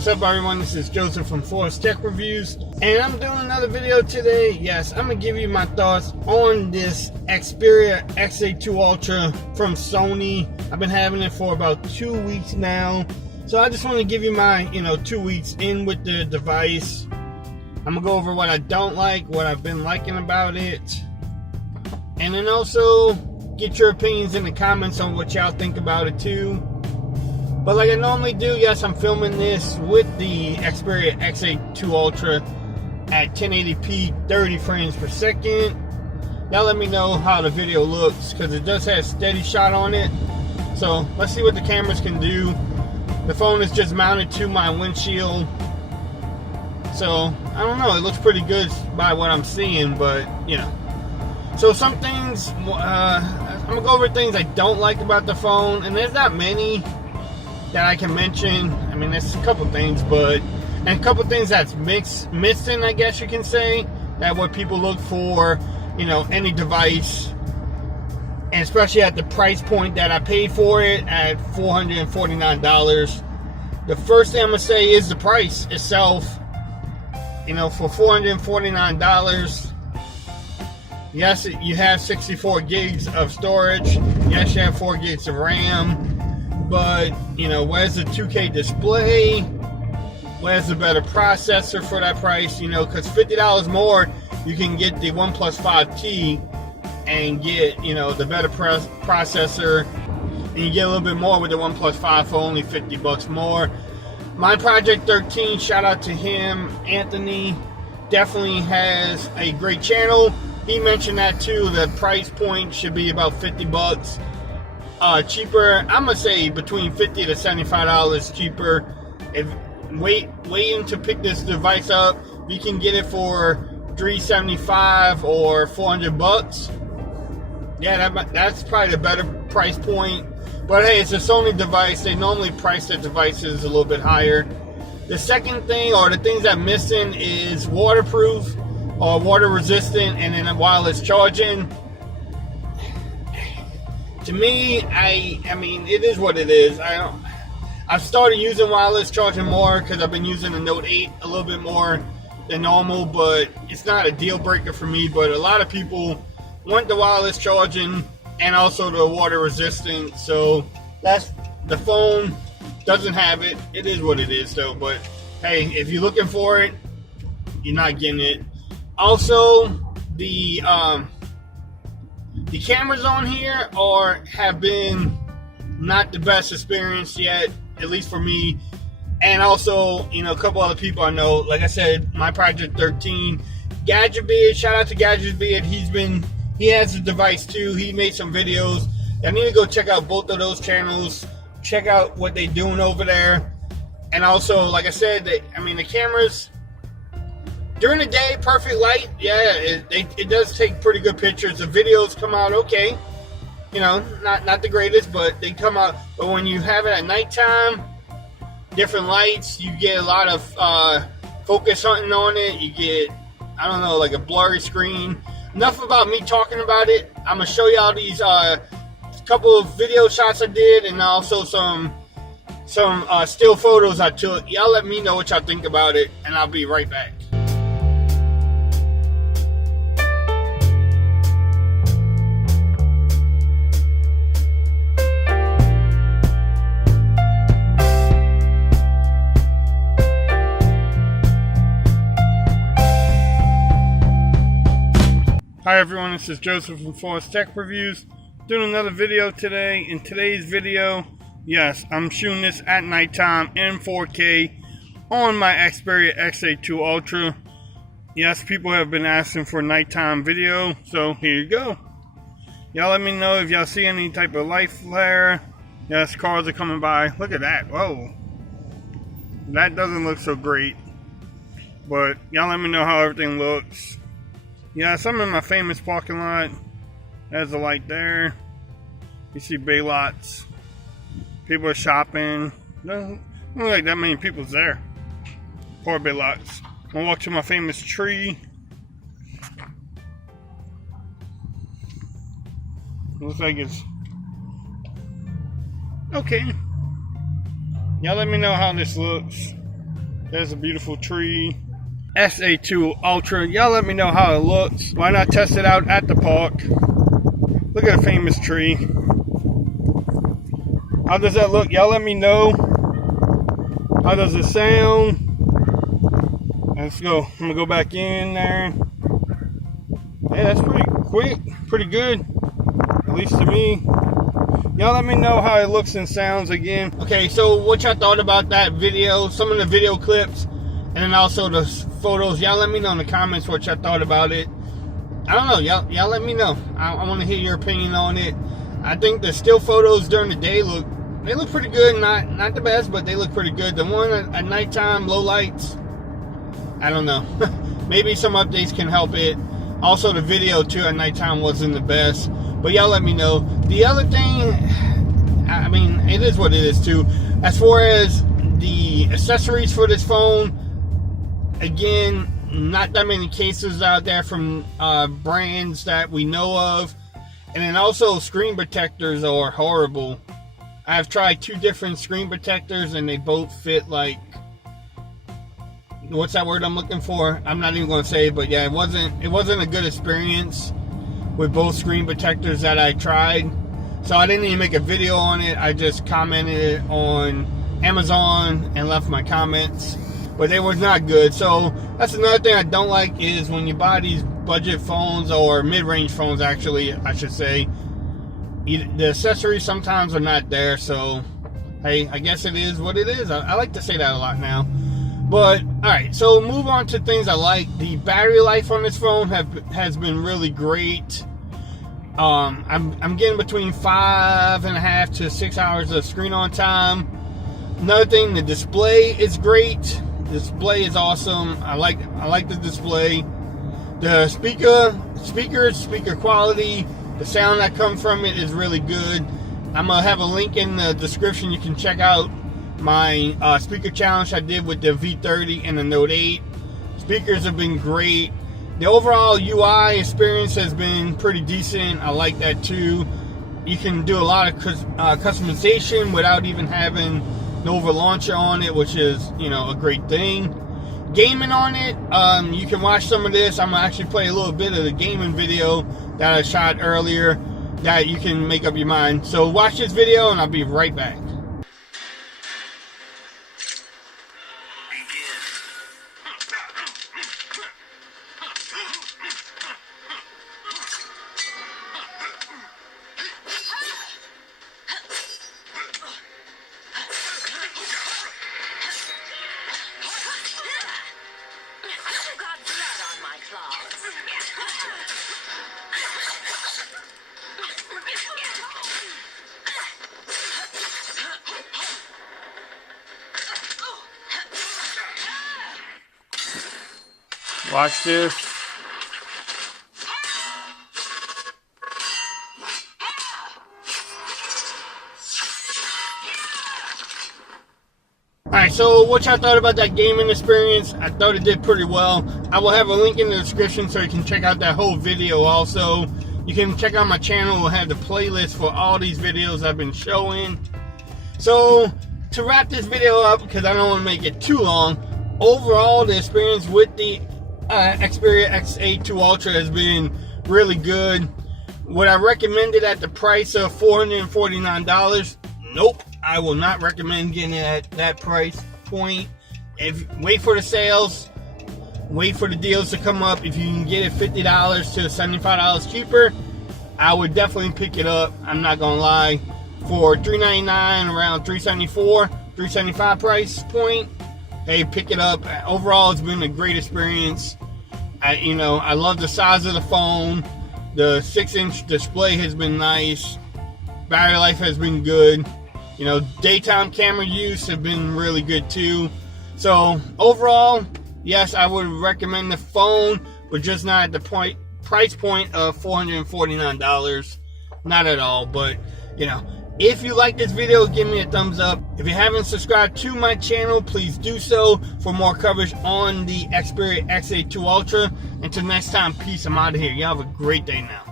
What's up, everyone? This is Joseph from Forest Tech Reviews, and I'm doing another video today. Yes, I'm gonna give you my thoughts on this Xperia XA2 Ultra from Sony. I've been having it for about 2 weeks now, so I just want to give you my 2 weeks in with the device. I'm gonna go over what I don't like, what I've been liking about it, and then also get your opinions in the comments on what y'all think about it too. But like I normally do, yes, I'm filming this with the Xperia XA2 Ultra at 1080p 30 frames per second. Now let me know how the video looks, because it does have a steady shot on it. So let's see what the cameras can do. The phone is just mounted to my windshield, so I don't know, it looks pretty good by what I'm seeing, but so some things, I'm gonna go over things I don't like about the phone, and there's not many that I can mention. I mean, there's a couple things, and a couple things that's missing, I guess you can say, that what people look for, any device, and especially at the price point that I paid for it at $449. The first thing I'm gonna say is the price itself. For $449, yes, you have 64 gigs of storage. Yes, you have 4 gigs of RAM. But, where's the 2K display? Where's the better processor for that price? Because $50 more, you can get the OnePlus 5T and get, the better processor. And you get a little bit more with the OnePlus 5 for only $50 more. My Project 13, shout out to him, Anthony, definitely has a great channel. He mentioned that too. The price point should be about $50 cheaper. I'm gonna say between $50 to $75 cheaper. If waiting to pick this device up, you can get it for $375 or $400. Yeah, that's probably the better price point. But hey, it's a Sony device. They normally price their devices a little bit higher. The second thing, or the things I'm missing, is waterproof or water resistant, and then wireless charging. To me, I mean, it is what it is. I've started using wireless charging more because I've been using the Note 8 a little bit more than normal, but it's not a deal breaker for me. But a lot of people want the wireless charging and also the water resistant, so that's, the phone doesn't have it. It is what it is though. But hey, if you're looking for it, you're not getting it. Also, the cameras on here have been not the best experience yet, at least for me. And also, a couple other people I know, like I said, my Project 13, Gadget Beard, shout out to Gadget Beard. He has the device too. He made some videos. I need to go check out both of those channels, check out what they're doing over there. And also, like I said, the cameras during the day, perfect light, yeah, it does take pretty good pictures. The videos come out okay, not the greatest, but they come out. But when you have it at nighttime, different lights, you get a lot of focus hunting on it. You get, I don't know, like a blurry screen. Enough about me talking about it. I'm gonna show y'all these couple of video shots I did, and also some still photos I took. Y'all let me know what y'all think about it, and I'll be right back. Hi everyone, this is Joseph from Forest Tech Reviews, doing another video today. In today's video, yes, I'm shooting this at nighttime in 4K on my Xperia XA2 Ultra. Yes, people have been asking for a nighttime video, so here you go. Y'all let me know if y'all see any type of light flare. Yes, cars are coming by. Look at that, whoa. That doesn't look so great, but y'all let me know how everything looks. Yes, I'm in my famous parking lot. There's a light there. You see bay lots. People are shopping. Doesn't look like that many people's there. Poor bay lots. I'm gonna walk to my famous tree. Looks like it's okay. Y'all let me know how this looks. There's a beautiful tree. XA2 Ultra. Y'all let me know how it looks. Why not test it out at the park? Look at a famous tree. How does that look? Y'all let me know. How does it sound? Let's go. I'm gonna go back in there. Hey, that's pretty quick. Pretty good. At least to me. Y'all let me know how it looks and sounds again. Okay, so what y'all thought about that video? Some of the video clips. And then also the photos. Y'all let me know in the comments what y'all thought about it. I don't know. Y'all let me know. I want to hear your opinion on it. I think the still photos during the day look pretty good. Not the best, but they look pretty good. The one at nighttime, low lights, I don't know. Maybe some updates can help it. Also, the video too at nighttime wasn't the best. But y'all let me know. The other thing, I mean, it is what it is too. As far as the accessories for this phone, again, not that many cases out there from brands that we know of. And then also screen protectors are horrible. I've tried 2 different screen protectors and they both fit like, what's that word I'm looking for? I'm not even going to say it, but yeah, it wasn't a good experience with both screen protectors that I tried. So I didn't even make a video on it. I just commented on Amazon and left my comments, but they were not good. So that's another thing I don't like is when you buy these budget phones or mid-range phones, actually I should say, the accessories sometimes are not there. So hey, I guess it is what it is. I like to say that a lot now. But alright, so move on to things I like. The battery life on this phone has been really great. I'm getting between 5.5 to 6 hours of screen on time. Another thing, the display is great. The display is awesome. I like the display. The speaker quality, the sound that comes from it is really good. I'm gonna have a link in the description. You can check out my speaker challenge I did with the V30 and the Note 8. Speakers have been great. The overall UI experience has been pretty decent. I like that too. You can do a lot of customization without even having Nova Launcher on it, which is, you know, a great thing. Gaming on it, you can watch some of this. I'm gonna actually play a little bit of the gaming video that I shot earlier that you can make up your mind. So watch this video and I'll be right back. Watch this. Alright, so what y'all thought about that gaming experience? I thought it did pretty well. I will have a link in the description so you can check out that whole video also. You can check out my channel. We'll have the playlist for all these videos I've been showing. So, to wrap this video up, because I don't want to make it too long, overall the experience with the Xperia XA2 Ultra has been really good. Would I recommend it at the price of $449? Nope, I will not recommend getting it at that price point. Wait for the sales, wait for the deals to come up. If you can get it $50 to $75 cheaper, I would definitely pick it up. I'm not gonna lie. For $399, around $374, $375 price point, hey, pick it up. Overall, it's been a great experience. I love the size of the phone. The 6-inch display has been nice. Battery life has been good. Daytime camera use have been really good too. So overall, yes, I would recommend the phone, but just not at the price point of $449. Not at all. But if you like this video, give me a thumbs up. If you haven't subscribed to my channel, please do so for more coverage on the Xperia XA2 Ultra. Until next time, peace. I'm out of here. Y'all have a great day now.